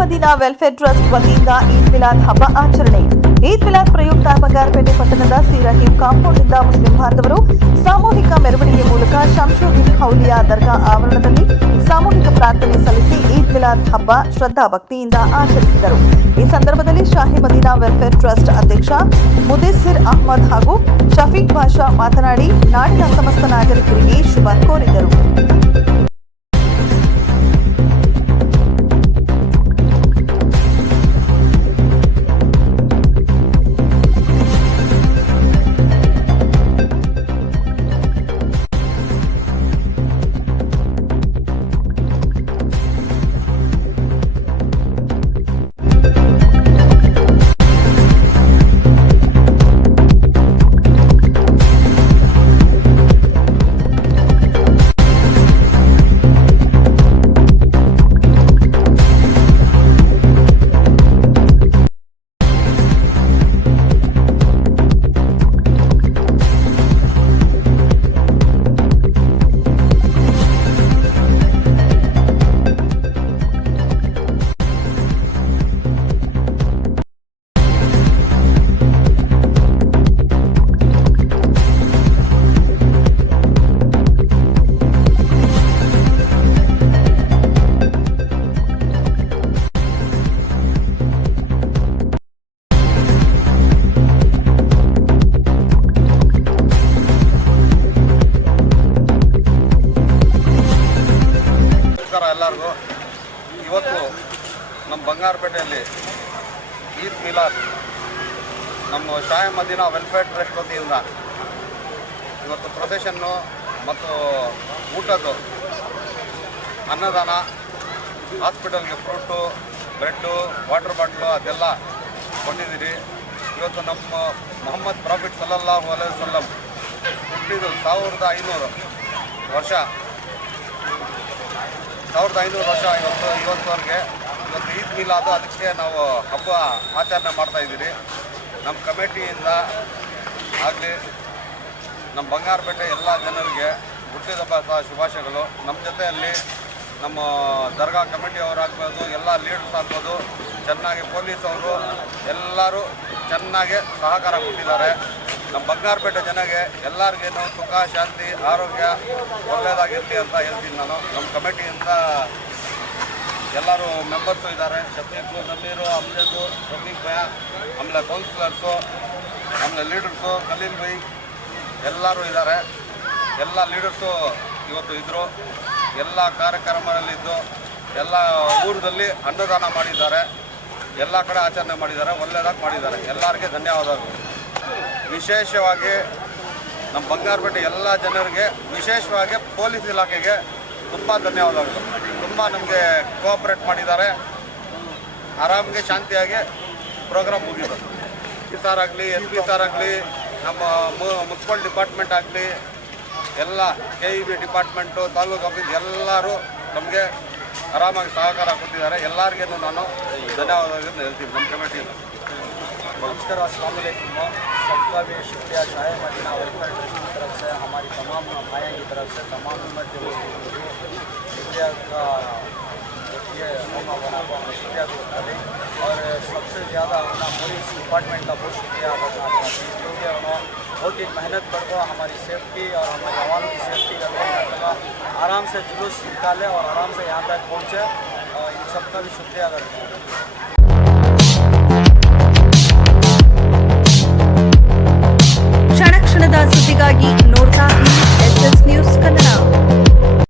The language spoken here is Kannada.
ಮದೀನಾ ವೆಲ್ಫೇರ್ ಟ್ರಸ್ಟ್ ವತಿಯಿಂದ ಈದ್ ಮಿಲಾದ್ ಹಬ್ಬ ಆಚರಣೆ. ಈದ್ ಮಿಲಾದ್ ಪ್ರಯುಕ್ತ ಬಂಗಾರಪೇಟೆ ಪಟ್ಟಣದ ಸಿ ರಹೀಂ ಕಾಂಪೌಂಡ್ನಿಂದ ಮುಸ್ಲಿಂ ಬಾಂಧವರು ಸಾಮೂಹಿಕ ಮೆರವಣಿಗೆ ಮೂಲಕ ಶಂಶುದ್ದೀನ್ ಹೌಲಿಯಾ ದರ್ಗಾ ಆವರಣದಲ್ಲಿ ಸಾಮೂಹಿಕ ಪ್ರಾರ್ಥನೆ ಸಲ್ಲಿಸಿ ಈದ್ ಮಿಲಾದ್ ಹಬ್ಬ ಶ್ರದ್ಧಾ ಭಕ್ತಿಯಿಂದ ಆಚರಿಸಿದರು. ಈ ಸಂದರ್ಭದಲ್ಲಿ ಶಾಹಿ ಮದೀನಾ ವೆಲ್ಫೇರ್ ಟ್ರಸ್ಟ್ ಅಧ್ಯಕ್ಷ ಮುದೇಸಿರ್ ಅಹ್ಮದ್ ಹಾಗೂ ಶಫೀಕ್ ಭಾಷಾ ಮಾತನಾಡಿ, ನಾಡಿನ ಸಮಸ್ತ ನಾಗರಿಕರಿಗೆ ಶುಭ ಕೋರಿದರು. ಈದ್ ಮಿಲಾದ್. ನಮ್ಮ ಶಾಯ ಮದೀನಾ ವೆಲ್ಫೇರ್ ಟ್ರಸ್ಟ್ ವತಿಯಿಂದ ಇವತ್ತು ಪ್ರೊಸೆಷನ್ನು ಮತ್ತು ಊಟದ್ದು, ಅನ್ನದಾನ ಹಾಸ್ಪಿಟಲ್ಗೆ ಫ್ರೂಟು ಬ್ರೆಡ್ಡು ವಾಟರ್ ಬಾಟ್ಲು ಅದೆಲ್ಲ ಕೊಟ್ಟಿದ್ದೀರಿ. ಇವತ್ತು ನಮ್ಮ ಮೊಹಮ್ಮದ್ ಪ್ರಾಫಿಟ್ ಸಲ್ಲಲ್ಲಾಹು ಅಲೈಹಿ ವಸಲ್ಲಂ ಹುಟ್ಟಿದ್ದು ಸಾವಿರದ ಐನೂರು ವರ್ಷ. ಸಾವಿರದ ಐನೂರು ವರ್ಷ ಇವತ್ತು, ಇವತ್ತವರೆಗೆ. ಇವತ್ತು ಈದ್ ಮಿಲಾದು ಅದಕ್ಕೆ ನಾವು ಹಬ್ಬ ಆಚರಣೆ ಮಾಡ್ತಾ ಇದ್ದೀರಿ. ನಮ್ಮ ಕಮಿಟಿಯಿಂದ ಆಗಲಿ, ನಮ್ಮ ಬಂಗಾರಪೇಟೆ ಎಲ್ಲ ಜನರಿಗೆ ಹುಟ್ಟಿದಬ್ಬ ಶುಭಾಶಯಗಳು. ನಮ್ಮ ಜೊತೆಯಲ್ಲಿ ನಮ್ಮ ದರ್ಗಾ ಕಮಿಟಿಯವರಾಗ್ಬೋದು ಎಲ್ಲ ಲೀಡರ್ಸ್ ಆಗ್ಬೋದು, ಚೆನ್ನಾಗಿ ಪೊಲೀಸವರು ಎಲ್ಲರೂ ಚೆನ್ನಾಗಿ ಸಹಕಾರ ಕೊಟ್ಟಿದ್ದಾರೆ. ನಮ್ಮ ಬಂಗಾರಪೇಟೆ ಜನಗೆ ಎಲ್ಲರಿಗೇನು ಸುಖ, ಶಾಂತಿ, ಆರೋಗ್ಯ ಒಳ್ಳೆಯದಾಗಿರಲಿ ಅಂತ ಹೇಳ್ತೀನಿ ನಾನು. ನಮ್ಮ ಕಮಿಟಿಯಿಂದ ಎಲ್ಲರೂ ಮೆಂಬರ್ಸು ಇದ್ದಾರೆ ನಮೀರು ಅಮ್ಲೇದು ರಫೀಕ್ ಭಯ ಆಮೇಲೆ ಕೌನ್ಸಿಲರ್ಸು ಆಮೇಲೆ ಲೀಡರ್ಸು ಕಲೀಲ್ ಭಯ್ ಎಲ್ಲರೂ ಇದ್ದಾರೆ ಎಲ್ಲ ಲೀಡರ್ಸು ಇವತ್ತು ಇದ್ದರು ಎಲ್ಲ ಕಾರ್ಯಕ್ರಮದಲ್ಲಿದ್ದು ಎಲ್ಲ ಊರದಲ್ಲಿ ಅನ್ನದಾನ ಮಾಡಿದ್ದಾರೆ. ಎಲ್ಲ ಕಡೆ ಆಚರಣೆ ಮಾಡಿದ್ದಾರೆ. ಒಳ್ಳೆಯದಾಗಿ ಮಾಡಿದ್ದಾರೆ. ಎಲ್ಲರಿಗೆ ಧನ್ಯವಾದಗಳು. ವಿಶೇಷವಾಗಿ ನಮ್ಮ ಬಂಗಾರಪೇಟೆ ಎಲ್ಲ ಜನರಿಗೆ ವಿಶೇಷವಾಗಿ ಪೊಲೀಸ್ ಇಲಾಖೆಗೆ ತುಂಬ ಧನ್ಯವಾದಗಳು. ತುಂಬ ನಮಗೆ ಕೋಆಪ್ರೇಟ್ ಮಾಡಿದ್ದಾರೆ ಆರಾಮ್ಗೆ ಶಾಂತಿಯಾಗಿ ಪ್ರೋಗ್ರಾಮ್ ಮುಗಿದು ಪಿ ಸಾರ್ ಆಗಲಿ ಎಸ್ ಪಿ ಸಾರ್ ಆಗಲಿ ನಮ್ಮ ಮುನ್ಸಿಪಲ್ ಡಿಪಾರ್ಟ್ಮೆಂಟ್ ಆಗಲಿ ಎಲ್ಲ K E B department taluk office ಎಲ್ಲರೂ ನಮಗೆ ಆರಾಮಾಗಿ ಸಹಕಾರ ಕೊಟ್ಟಿದ್ದಾರೆ ಎಲ್ಲರಿಗೇನು ನಾನು ಧನ್ಯವಾದಗಳನ್ನು ಹೇಳ್ತೀನಿ ನಮ್ಮ ಕಮಿಟಿಯಿಂದ नमस्कार अस्सलाम वालेकुम सबका भी शुक्रिया शाह मदीना वेलफेयर ट्रस्ट की तरफ से हमारी तमाम भाइयों की तरफ से तमाम उम्मत के लोगों शुक्रिया का ये मौका बना को हम शुक्रिया को बता दें और सबसे ज़्यादा अपना पुलिस डिपार्टमेंट का बहुत शुक्रिया करना चाहते क्योंकि उन्होंने बहुत ही मेहनत कर दो हमारी सेफ्टी और हमारे जवानों की सेफ्टी करने का आराम से जुलूस निकाले और आराम से यहाँ तक पहुँचे। और इन सबका भी शुक्रिया करते हैं।